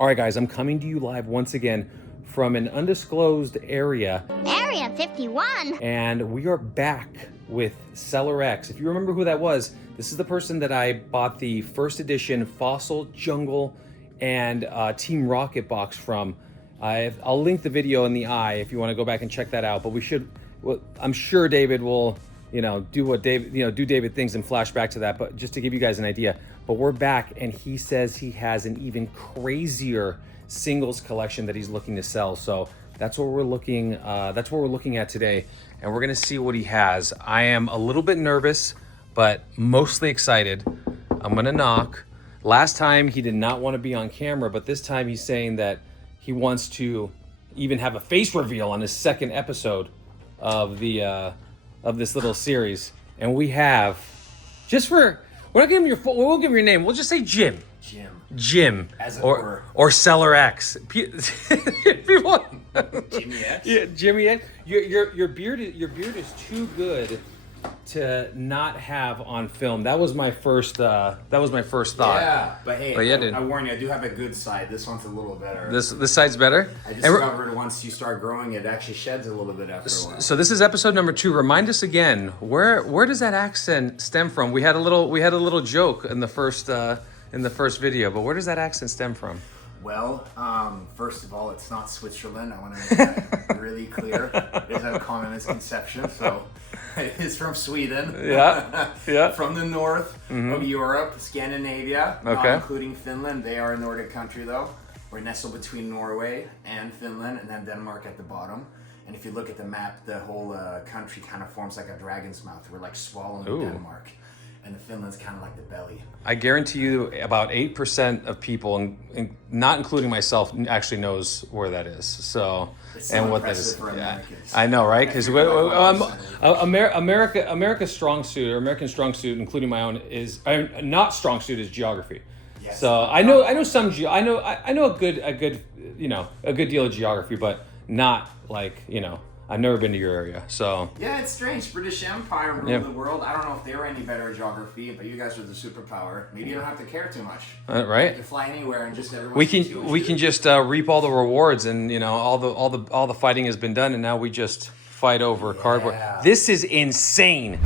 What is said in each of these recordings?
All right, guys, I'm coming to you live once again from an undisclosed area. Area 51. And we are back with Seller X. If you remember who that was, this is the person that I bought the first edition Fossil Jungle and Team Rocket box from. I'll link the video in the eye if you want to go back and check that out. But I'm sure David will, do David things and flash back to that. But just to give you guys an idea. But we're back, and he says he has an even crazier singles collection that he's looking to sell. So that's what we're looking. That's what we're looking at today, and we're gonna see what he has. I am a little bit nervous, but mostly excited. I'm gonna knock. Last time he did not want to be on camera, but this time he's saying that he wants to even have a face reveal on his second episode of the of this little series. And we have we're not giving him we won't give him your name. We'll just say Jim. Jim. As it were. Or Seller X. People. Jimmy X? Yeah, Jimmy X. Your beard is too good to not have on film. That was my first thought. Yeah, but hey, dude. I warn you, I do have a good side. This one's a little better. This side's better? I discovered once you start growing, it actually sheds a little bit after a while. So this is episode number 2. Remind us again, where does that accent stem from? We had a little joke in the first video, but where does that accent stem from? Well, first of all, it's not Switzerland. I want to make that really clear. It is a common misconception. So it is from Sweden. Yeah. From the north of Europe, Scandinavia, not including Finland. They are a Nordic country, though. We're nestled between Norway and Finland, and then Denmark at the bottom. And if you look at the map, the whole country kind of forms like a dragon's mouth. We're like swallowing Denmark. And the Finland's kind of like the belly. I guarantee you about 8% of people, and not including myself, actually knows where that is. So, it's so and what that is. for Americans. I know, right? Because America's strong suit, or American strong suit, including my own, is not strong suit is geography. Yes. So I know a good deal of geography, but not like I've never been to your area, so... Yeah, it's strange. British Empire ruled the world. I don't know if they were any better at geography, but you guys are the superpower. Maybe you don't have to care too much. Right? You can fly anywhere and just everyone... We can just reap all the rewards, and all the fighting has been done, and now we just fight over cardboard. This is insane.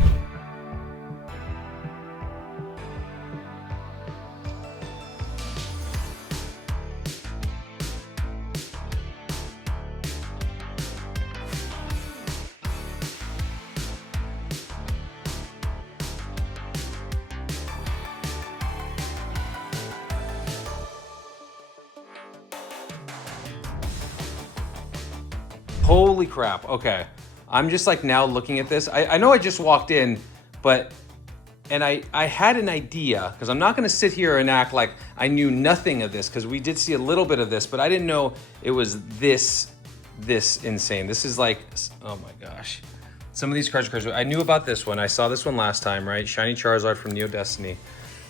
Holy crap. Okay. I'm just like now looking at this. I know I just walked in, and I had an idea, because I'm not going to sit here and act like I knew nothing of this, because we did see a little bit of this, but I didn't know it was this insane. This is like, oh my gosh. Some of these cards are crazy. I knew about this one. I saw this one last time, right? Shiny Charizard from Neo Destiny.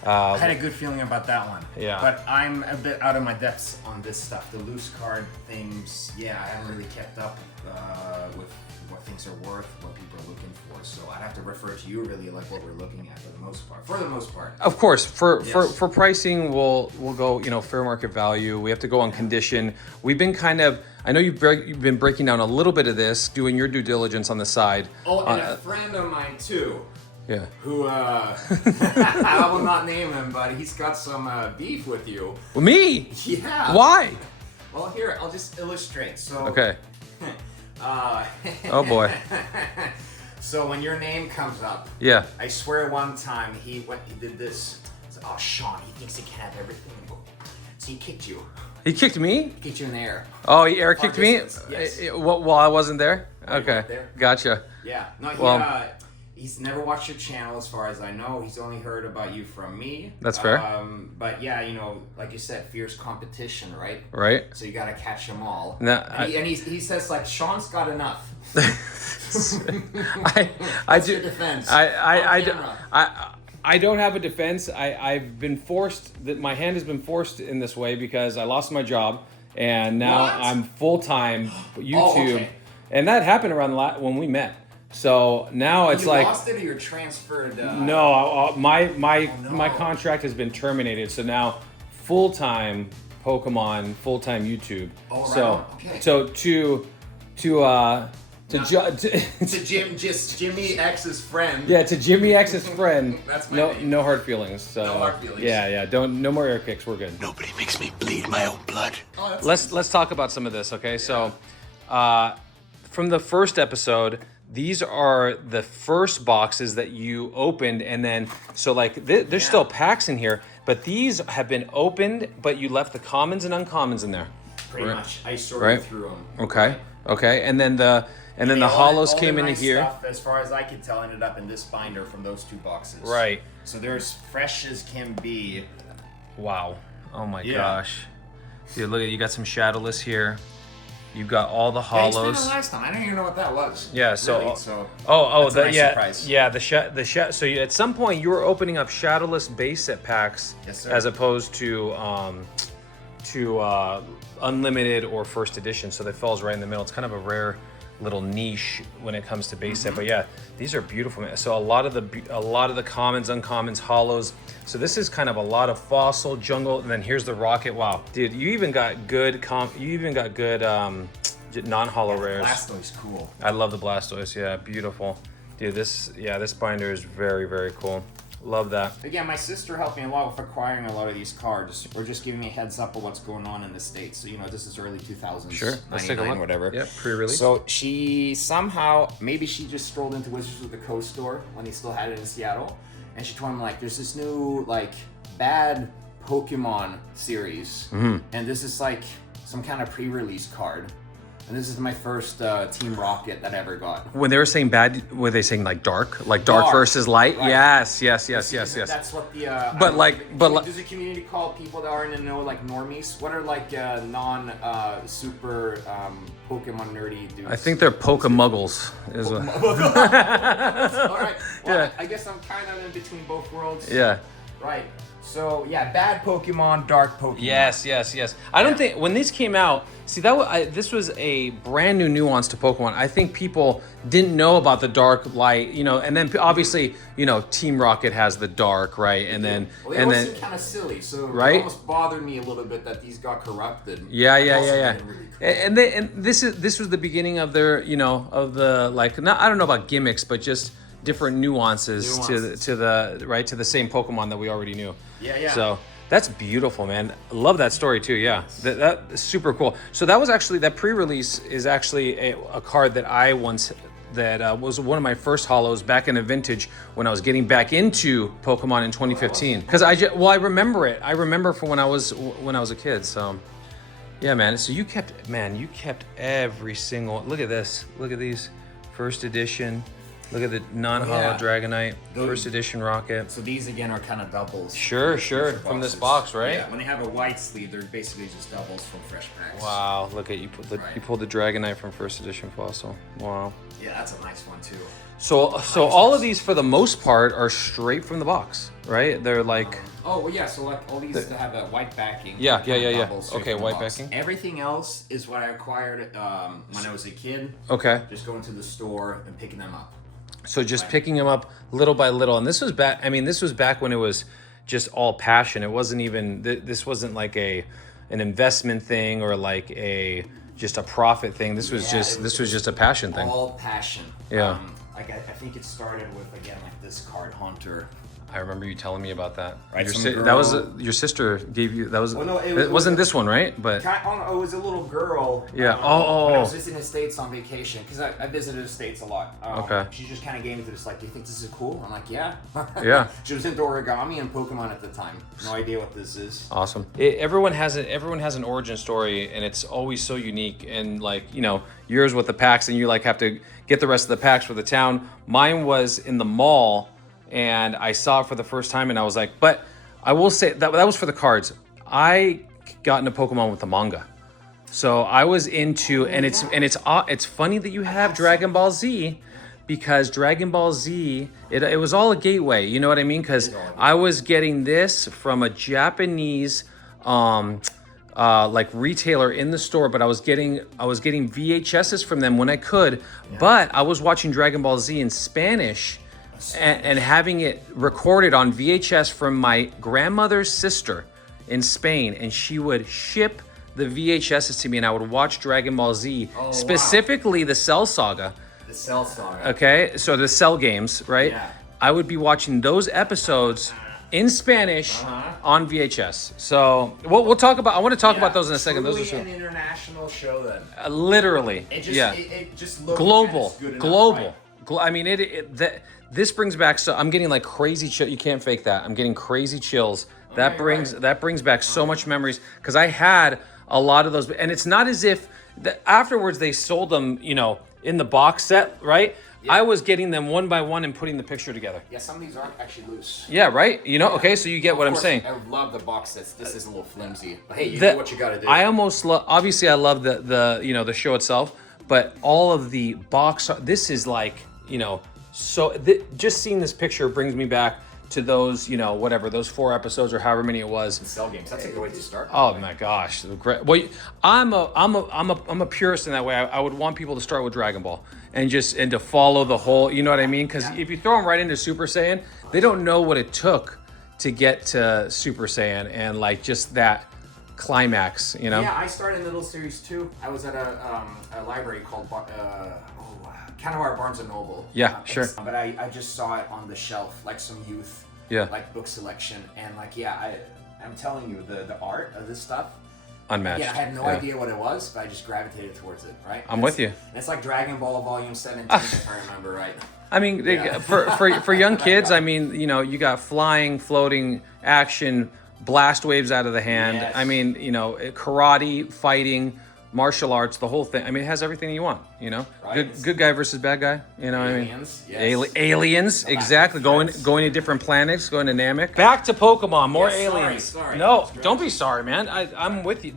I had a good feeling about that one. Yeah. But I'm a bit out of my depths on this stuff. The loose card things, I haven't really kept up with what things are worth, what people are looking for. So I'd have to refer to you really like what we're looking at for the most part. Of course, for pricing, we'll go, fair market value. We have to go on condition. We've been I know you've been breaking down a little bit of this, doing your due diligence on the side. Oh, and a friend of mine too. Yeah. Who, I will not name him, but he's got some beef with you. Well, me? Yeah. Why? Well, here, I'll just illustrate. So. Okay. Oh boy. So when your name comes up, I swear one time he did this. So, oh, Sean, he thinks he can have everything. So he kicked you. He kicked me? He kicked you in the air. Oh, he air kicked me? Yes. While I wasn't there? Okay. Right there. Gotcha. Yeah. No, he's never watched your channel as far as I know. He's only heard about you from me. That's fair. But yeah, like you said, fierce competition, right? Right. So you got to catch them all. No, and he says like, Sean's got enough. What's your defense? I don't have a defense. I've been forced, my hand has been forced in this way because I lost my job, and now I'm full-time YouTube. And that happened around when we met. So now it's like... You lost it or you're transferred? No, my contract has been terminated. So now full-time Pokemon full-time YouTube. Oh, right so on. Okay. so to Jimmy X's friend. Yeah, to Jimmy X's friend. That's my name. No hard feelings. So, no hard feelings. Yeah. No more air kicks. We're good. Nobody makes me bleed my own blood. Oh, Let's talk about some of this. Okay, so from the first episode, these are the first boxes that you opened, and then so like there's still packs in here, but these have been opened, but you left the commons and uncommons in there. Pretty much. I sorted through them. Okay, and then the hollows came into here. Stuff, as far as I could tell, ended up in this binder from those 2 boxes. Right. So they're as fresh as can be. Wow. Oh my gosh. Dude, look at you got some Shadowless here. You've got all the hollows. Yeah, it's been the last time. I don't even know what that was. Yeah. So. Really, that's a nice surprise. Yeah. So at some point you were opening up Shadowless base set packs. Yes, sir. As opposed to unlimited or first edition. So that falls right in the middle. It's kind of a rare little niche when it comes to base set, but yeah, these are beautiful, man. So a lot of the commons, uncommons, hollows. So this is kind of a lot of fossil jungle, and then here's the rocket. Wow, dude, you even got good non-hollow rares. Blastoise, cool. I love the Blastoise. Yeah, beautiful, dude. This binder is very, very cool. Love that. Again, my sister helped me a lot with acquiring a lot of these cards, or just giving me a heads up of what's going on in the States. So, this is early 2000s. Sure, let's take a look. Whatever. Yep, pre-release. So she somehow, maybe she just strolled into Wizards of the Coast store when they still had it in Seattle, and she told him, like, there's this new, like, bad Pokemon series, and this is, like, some kind of pre-release card. And this is my first Team Rocket that I ever got. When they were saying bad, were they saying like dark versus light? Right. Yes. That's what the. Does the community call people that aren't in the know like normies? What are like super Pokemon nerdy dudes? I think they're Pokemuggles. All right. Well, Yeah. I guess I'm kind of in between both worlds. Yeah. Right. So yeah, bad Pokemon, dark Pokemon. Yes. I don't think when these came out. See this was a brand new nuance to Pokemon. I think people didn't know about the dark light, and then obviously, Team Rocket has the dark, right? And then they always seem kind of silly, so right? It almost bothered me a little bit that these got corrupted. Yeah. Really cool. And this was the beginning of their, of the like. I don't know about gimmicks, but just different nuances. to the same Pokemon that we already knew. Yeah. So that's beautiful, man. Love that story too. Yeah, that's super cool. So that was actually that pre-release is actually a card that I once was one of my first hollows back in a vintage when I was getting back into Pokemon in 2015. Because I remember it. I remember from when I was a kid. So yeah, man. So you kept every single. Look at this. Look at these first edition. Look at the non-hollow Dragonite, first edition Rocket. So these again are kind of doubles. Sure. From this box, right? Yeah. When they have a white sleeve, they're basically just doubles from fresh packs. Wow. Look at you. You pulled the Dragonite from first edition Fossil. Wow. Yeah, that's a nice one too. So all of these, for the most part, are straight from the box, right? They're like. So like all these have a white backing. Yeah. Okay, white backing. Everything else is what I acquired when I was a kid. Okay. Just going to the store and picking them up. So just picking them up little by little, and this was back. I mean, this was back when it was just all passion. It wasn't even. This wasn't like an investment thing or like just a profit thing. This was just a passion thing. All passion. Yeah. I think it started with again like this card Hunter. I remember you telling me about that. Right, That was your sister gave you. That was. Well, no, it wasn't this one, right? But. It was a little girl. Yeah. When I was visiting the States on vacation, because I visited the States a lot. Okay. She just kind of gave me this like, "Do you think this is cool?" I'm like, "Yeah." Yeah. She was into origami and Pokemon at the time. No idea what this is. Awesome. Everyone has an origin story, and it's always so unique. And like yours with the packs, and you like have to get the rest of the packs for the town. Mine was in the mall. And I saw it for the first time, and I was like, but I will say that was for the cards. I got into Pokemon with the manga, so I was into, and it's funny that you have Dragon Ball Z, because Dragon Ball Z it was all a gateway. You know what I mean? Because I was getting this from a Japanese like retailer in the store, but I was getting VHSs from them when I could, but I was watching Dragon Ball Z in Spanish. And having it recorded on VHS from my grandmother's sister in Spain, and she would ship the VHSs to me, and I would watch Dragon Ball Z, specifically the Cell Saga. The Cell Saga. Okay, so the Cell games, right? Yeah. I would be watching those episodes in Spanish on VHS. So we'll talk about. I want to talk about those in a second. Those are an international show then. Literally, It just looked global, good enough, global. right? I mean, this brings back. So I'm getting like crazy chill. You can't fake that. I'm getting crazy chills. That brings back so much memories because I had a lot of those, and it's not as if afterwards they sold them, you know, in the box set, right? Yeah. I was getting them one by one and putting the picture together. Yeah, some of these aren't actually loose. Yeah, right? You know, okay, so you get what I'm saying. I love the box sets. This is a little flimsy. But hey, you do what you gotta do. I almost love, obviously I love the you know, the show itself, but all of the box, this is like, you know, so just seeing this picture brings me back to those, you know, whatever, those 4 episodes or however many it was. And Cell games, that's a good way to start. Oh my gosh, great. Well, I'm a purist in that way. I would want people to start with Dragon Ball and to follow the whole, you know what I mean? Because if you throw them right into Super Saiyan, they don't know what it took to get to Super Saiyan and like just that climax, you know? Yeah, I started in Little Series 2. I was at a library called Kanawara Barnes & Noble. Yeah, sure. But I just saw it on the shelf, like some youth, like book selection, and like I'm telling you, the art of this stuff, unmatched. Yeah, I had no idea what it was, but I just gravitated towards it. Right? I'm with you. And it's like Dragon Ball Volume 17, if I remember right. I mean, for young kids, I mean, you know, you got flying, floating, action, blast waves out of the hand. Yes. I mean, you know, karate, fighting, martial arts, the whole thing. I mean, it has everything you want, you know? Right. Good guy versus bad guy, you know Aliens, what I mean? yes. Aliens, exactly. Going to different planets, going to Namek. Back to Pokemon, more aliens. Sorry. No, don't be sorry, man. I'm with you.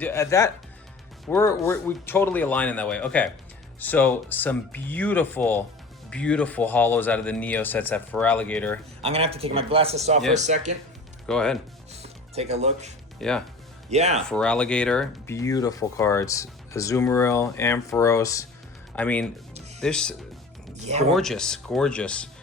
We totally align in that way. Okay, so some beautiful hollows out of the Neo sets at Feraligatr. I'm gonna have to take my glasses off for a second. Go ahead. Take a look. Yeah. Yeah. Feraligatr, beautiful cards. Azumarill, Ampharos. I mean, there's gorgeous.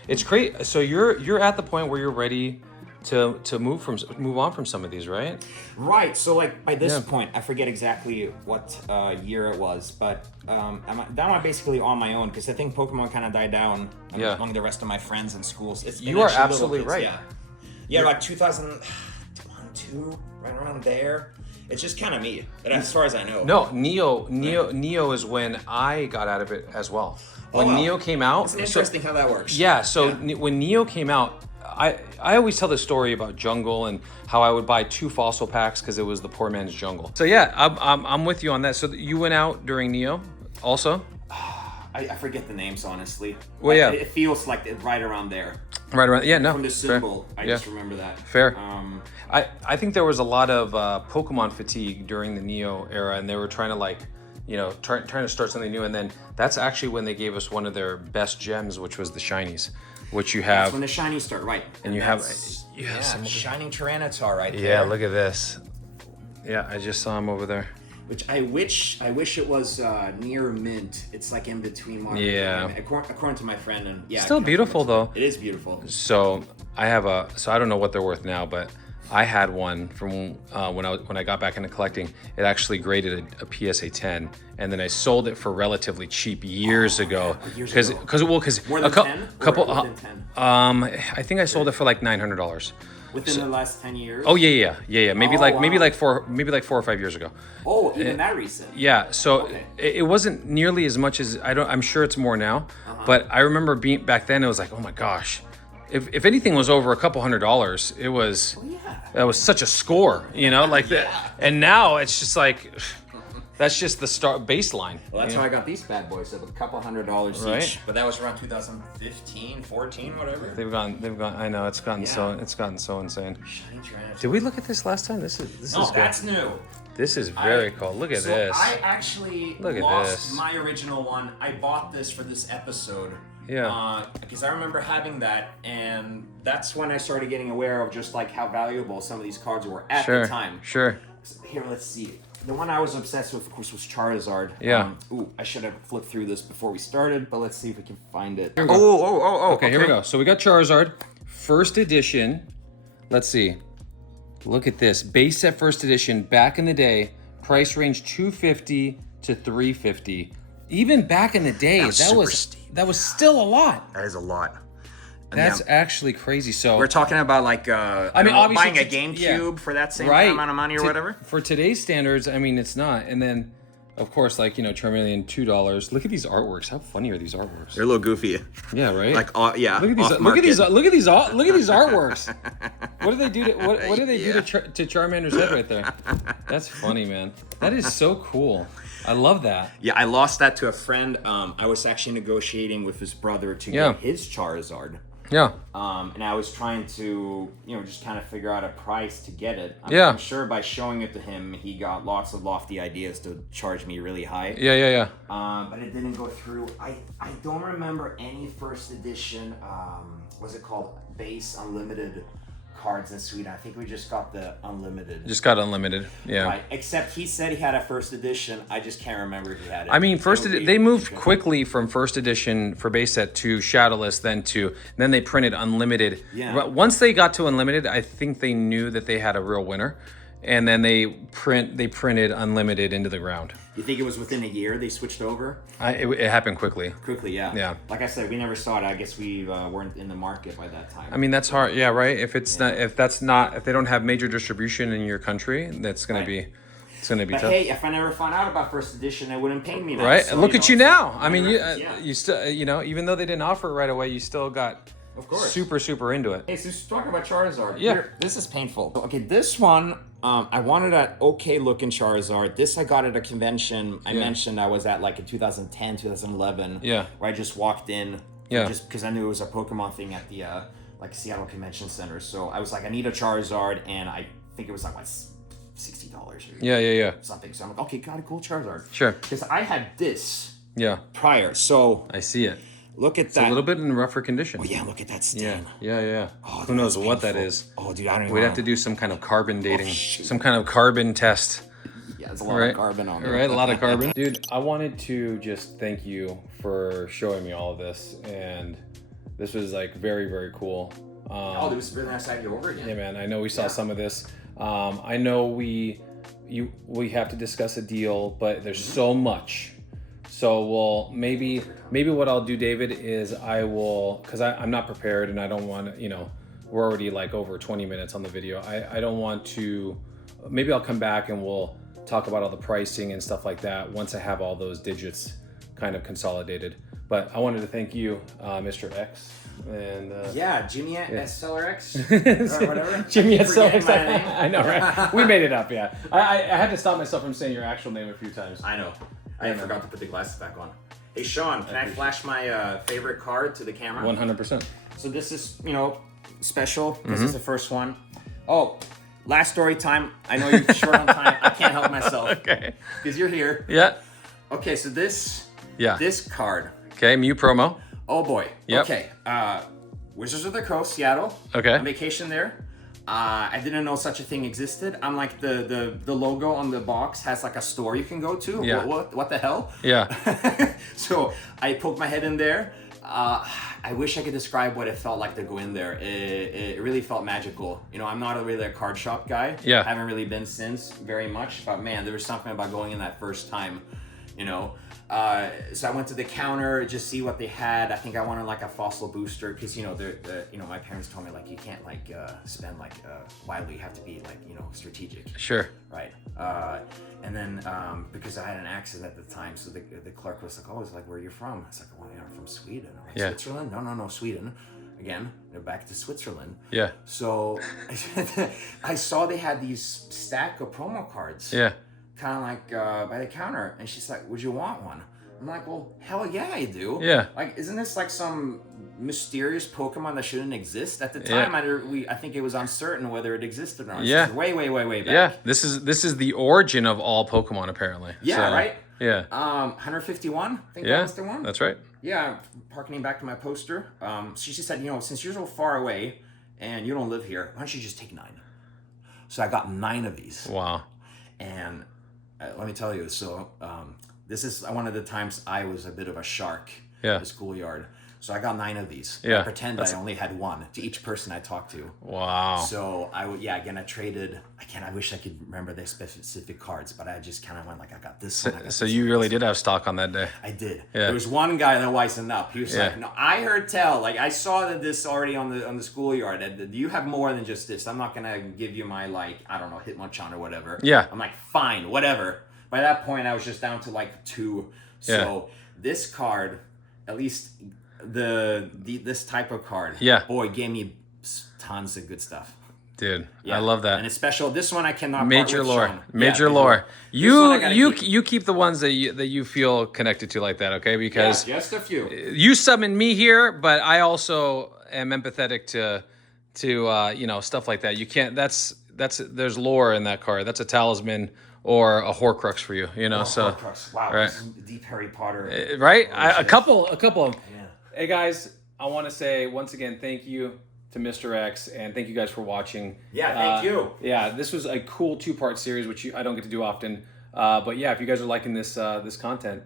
It's great. So you're at the point where you're ready to move on from some of these, right? Right. So like by this point, I forget exactly what year it was, but I'm basically on my own because I think Pokemon kind of died down among the rest of my friends and schools. You are absolutely right. Yeah, like 2001, 2, right around there. It's just kind of me, as far as I know. No, Neo is when I got out of it as well. When Neo came out, it's interesting how that works. Yeah, so when Neo came out, I always tell the story about Jungle and how I would buy 2 fossil packs because it was the poor man's jungle. So yeah, I'm with you on that. So you went out during Neo, also. I forget the names honestly. Well, yeah, it feels like it's right around there. Right around, yeah, no. From the symbol, I just remember that. Fair. I think there was a lot of Pokemon fatigue during the Neo era, and they were trying to like, you know, trying to start something new. And then that's actually when they gave us one of their best gems, which was the shinies, which you have. That's when the shinies start, right? And you have some shining Tyranitar right there. Yeah, look at this. Yeah, I just saw him over there. Which I wish it was near mint. It's like in between modern and according to my friend, and still beautiful though. It is beautiful. So I don't know what they're worth now, but I had one from when I got back into collecting. It actually graded a PSA 10, and then I sold it for relatively cheap years ago. Because more than 10? I think I sold it for like $900. Within the last 10 years? Oh yeah. Maybe like 4 or 5 years ago. Oh, even that recent. Yeah. So it wasn't nearly as much as I'm sure it's more now. But I remember being back then. It was like, oh my gosh, if anything was over a couple $100, it was. That was such a score, you know, like that. And now it's just like. That's just the start baseline. Well, that's how I got these bad boys, a couple $100 each. But that was around 2015, 14, whatever. They've gone. I know it's gotten so insane. Did we look at this last time? This is good. That's new. This is very cool. Look at this. I actually lost my original one. I bought this for this episode. Yeah. Because I remember having that, and that's when I started getting aware of just like how valuable some of these cards were at the time. Sure. Here, let's see. The one I was obsessed with, of course, was Charizard. Yeah. I should have flipped through this before we started, but let's see if we can find it. Okay, here we go. So we got Charizard, first edition. Let's see. Look at this. Base set first edition back in the day, price range $250 to $350. Even back in the day, that was still a lot. That is a lot. And That's actually crazy. So we're talking about like I mean, obviously buying a GameCube for that same amount of money or whatever. For today's standards, I mean, it's not. And then, of course, like, you know, Charmeleon, $2. Look at these artworks. How funny are these artworks? They're a little goofy. Yeah, right. Like, yeah. Look at these. Look at these. Look at these. Look at these artworks. What do they do to what do they do to Charmander's head right there? That's funny, man. That is so cool. I love that. Yeah, I lost that to a friend. I was actually negotiating with his brother to get his Charizard. Yeah. And I was trying to, you know, just kind of figure out a price to get it. I'm sure by showing it to him, he got lots of lofty ideas to charge me really high. Yeah. But it didn't go through. I don't remember any first edition, what's it called? Base Unlimited cards in Sweden. I think we just got the unlimited. Just got unlimited, yeah. Right. Except he said he had a first edition. I just can't remember if he had it. I mean, they moved quickly from first edition for base set to Shadowless, then they printed unlimited. Yeah. But once they got to unlimited, I think they knew that they had a real winner, and then they printed unlimited into the ground. You think it was within a year they switched over? It happened quickly. Quickly, yeah. Yeah. Like I said, we never saw it. I guess we weren't in the market by that time. I mean, that's hard. Yeah, right. If they don't have major distribution in your country, it's gonna be tough. Hey, if I never found out about first edition, it wouldn't pay me that. Right. So, Look at you now. I mean, yeah. you still, you know, even though they didn't offer it right away, you still got. Of course. Super into it. Hey, so let's talk about Charizard. Yeah. Here, this is painful. Okay, this one, I wanted an okay looking Charizard. This I got at a convention. I mentioned I was at like in 2010, 2011. Yeah. Where I just walked in. Yeah. Just because I knew it was a Pokemon thing at the like Seattle Convention Center. So I was like, I need a Charizard, and I think it was like what, $60 or Yeah. something. So I'm like, okay, got a cool Charizard. Sure. Because I had this prior. Yeah. So I see it. look at that. A little bit in rougher condition. Oh yeah, look at that stain. Yeah. Oh, Who knows that's what that painful. is? Oh, dude, I don't even We'd know. have to do some kind of carbon dating, shoot. some kind of carbon test. Yeah, there's a lot of carbon on it. Right, a lot of carbon. Dude, I wanted to just thank you for showing me all of this, and this was like very, very cool. It was really nice to have you over again. Yeah, man. I know we saw some of this. I know we have to discuss a deal, but there's so much. So maybe what I'll do, David, is I will, because I'm not prepared and I don't want to, you know, we're already like over 20 minutes on the video. I don't want to, maybe I'll come back and we'll talk about all the pricing and stuff like that once I have all those digits kind of consolidated. But I wanted to thank you, Mr. X. And Jimmy at SLRX or whatever. Jimmy at SLRX. I know, right? We made it up, yeah. I had to stop myself from saying your actual name a few times. I know. I forgot to put the glasses back on. Hey, Sean, can I flash my favorite card to the camera? 100%. So this is, you know, special. This is the first one. Oh, last story time. I know you're short on time. I can't help myself. Okay. Because you're here. Yeah. Okay, so this card. Okay, Mew promo. Oh boy. Yep. Okay. Wizards of the Coast, Seattle. Okay. On vacation there. I didn't know such a thing existed. I'm like the logo on the box has like a store you can go to. Yeah. What the hell? Yeah. So I poked my head in there. I wish I could describe what it felt like to go in there. It really felt magical. You know, I'm not really a card shop guy. Yeah. I haven't really been since very much. But man, there was something about going in that first time, you know. So I went to the counter just see what they had. I think I wanted like a fossil booster because you know my parents told me like you can't like spend like wildly. You have to be like strategic. Sure. Right. And then because I had an accent at the time, so the clerk was like, "Oh, it's like where are you from?" I was like, "Well, I'm from Sweden." I'm like, Yeah. Switzerland? No, Sweden. Again, they're back to Switzerland. Yeah. So I saw they had these stack of promo cards. Yeah. Kind of like by the counter, and she's like, "Would you want one?" I'm like, "Well, hell yeah, I do." Yeah. Like, isn't this like some mysterious Pokemon that shouldn't exist at the time? I think it was uncertain whether it existed or not. Yeah. This is way back. Yeah. This is the origin of all Pokemon apparently. Yeah. So, Right. Yeah. 151. I think Yeah. that was the one. That's right. Yeah. Harkening back to my poster. She said, since you're so far away and you don't live here, why don't you just take 9? So I got 9 of these. Wow. And let me tell you, so this is one of the times I was a bit of a shark Yeah. in the schoolyard. So I got 9 of these. Yeah, I pretend I only had 1 to each person I talked to. Wow. So again, I traded. I wish I could remember the specific cards, but I just kind of went like, I got this one. So you really did have stock on that day. I did. Yeah. There was one guy that wised up. He was like, no, I heard tell. Like, I saw that this already on the schoolyard. Do you have more than just this? I'm not going to give you my, like, I don't know, Hitmonchan or whatever. Yeah. I'm like, fine, whatever. By that point, I was just down to like 2. So this card, at least this type of card, boy, gave me tons of good stuff. Dude, I love that. And it's special. This one I cannot. Major lore. Sean. Major lore. You keep the ones that you feel connected to like that, okay? Because just a few. You summon me here, but I also am empathetic to stuff like that. You can't. There's lore in that card. That's a talisman or a Horcrux for you. Horcrux. Wow. Right. This is deep Harry Potter. Right. A couple of them. Yeah. Hey guys, I want to say once again thank you to Mr. X, and thank you guys for watching. Yeah, thank you. Yeah, this was a cool 2-part series, which I don't get to do often. But yeah, if you guys are liking this content,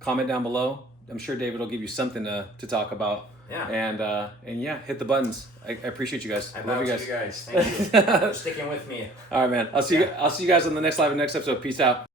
comment down below. I'm sure David will give you something to talk about. Yeah. And yeah, hit the buttons. I appreciate you guys. I love you guys. Thank you for sticking with me. All right, man. I'll see you guys on the next live and next episode. Peace out.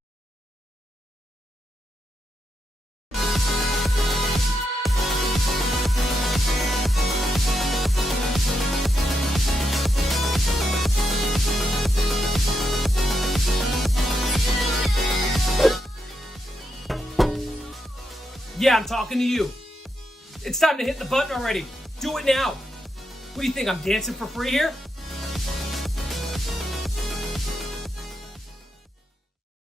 Yeah, I'm talking to you. It's time to hit the button already. Do it now. What do you think, I'm dancing for free here?